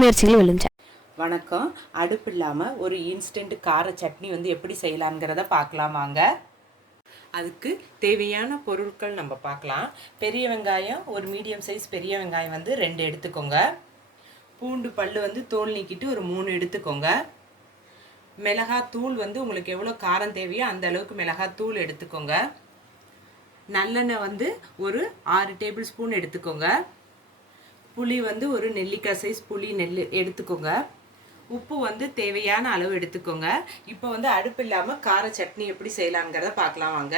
முயற்சிகள் வெல்லும். வணக்கம். அடுப்பு இல்லாமல் ஒரு இன்ஸ்டன்ட் கார சட்னி எப்படி செய்யலாங்கிறத பார்க்கலாம் வாங்க. அதுக்கு தேவையான பொருட்கள் நம்ம பார்க்கலாம். பெரிய வெங்காயம், ஒரு மீடியம் சைஸ் பெரிய வெங்காயம் 2 எடுத்துக்கோங்க. பூண்டு பல் தோல் நீக்கிட்டு ஒரு 3 எடுத்துக்கோங்க. மிளகாத்தூள் உங்களுக்கு எவ்வளோ காரம் தேவையோ அந்த அளவுக்கு மிளகாத்தூள் எடுத்துக்கோங்க. நல்லெண்ணெய் ஒரு 6 டேபிள் ஸ்பூன் எடுத்துக்கோங்க. புளி ஒரு நெல்லிக்காய் சைஸ் புளி எடுத்துக்கோங்க. உப்பு தேவையான அளவு எடுத்துக்கோங்க. இப்போ அடுப்பு இல்லாமல் கார சட்னி எப்படி செய்யலாங்கிறத பார்க்கலாம் வாங்க.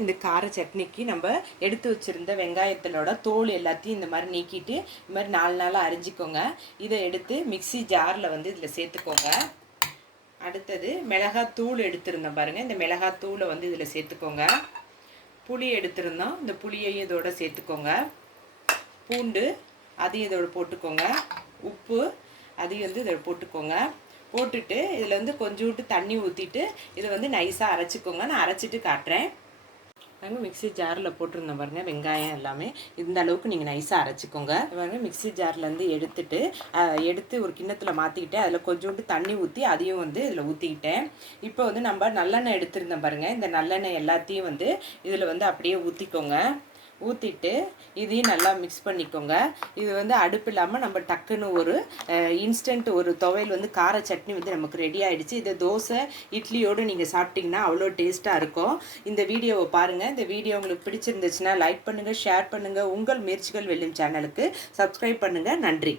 இந்த கார சட்னிக்கு நம்ம எடுத்து வச்சுருந்த வெங்காயத்திலோட தோல் எல்லாத்தையும் இந்த மாதிரி நீக்கிட்டு இந்த மாதிரி 4 நாளாக அரிஞ்சிக்கோங்க. இதை எடுத்து மிக்சி ஜாரில் இதில் சேர்த்துக்கோங்க. அடுத்தது மிளகாத்தூள் எடுத்துருந்தோம் பாருங்கள். இந்த மிளகாத்தூளை இதில் சேர்த்துக்கோங்க. புளி எடுத்துருந்தோம், இந்த புளியையும் இதோட சேர்த்துக்கோங்க. பூண்டு அதையும் இதோட போட்டுக்கோங்க. உப்பு அதையும் இதில் போட்டுக்கோங்க. போட்டுட்டு இதில் கொஞ்சோண்டு தண்ணி ஊற்றிட்டு இதை நைஸாக அரைச்சிக்கோங்க. நான் அரைச்சிட்டு காட்டுறேன். நாங்கள் மிக்சி ஜாரில் போட்டிருந்தோம் பாருங்கள். வெங்காயம் எல்லாமே இந்த அளவுக்கு நீங்கள் நைஸாக அரைச்சிக்கோங்க. பாருங்கள், மிக்சி ஜார்லேருந்து எடுத்து ஒரு கிண்ணத்தில் மாற்றிக்கிட்டு அதில் கொஞ்சோண்டு தண்ணி ஊற்றி அதையும் இதில் ஊற்றிக்கிட்டேன். இப்போ நம்ம நல்லெண்ணெய் எடுத்துருந்தோம் பாருங்கள். இந்த நல்லெண்ணெய் எல்லாத்தையும் இதில் அப்படியே ஊற்றிக்கோங்க. ஊற்றிட்டு இதையும் நல்லா மிக்ஸ் பண்ணிக்கோங்க. இது அடுப்பு இல்லாமல் நம்ம டக்குன்னு ஒரு இன்ஸ்டன்ட் ஒரு துவையல் கார சட்னி நமக்கு ரெடி ஆகிடுச்சு. இதை தோசை இட்லியோடு நீங்கள் சாப்பிட்டிங்கன்னா அவ்வளோ டேஸ்ட்டாக இருக்கும். இந்த வீடியோவை பாருங்கள். இந்த வீடியோ உங்களுக்கு பிடிச்சிருந்துச்சுன்னா லைக் பண்ணுங்கள், ஷேர் பண்ணுங்கள். உங்கள் முயற்சிகள் வெல்லும் சேனலுக்கு சப்ஸ்கிரைப் பண்ணுங்கள். நன்றி.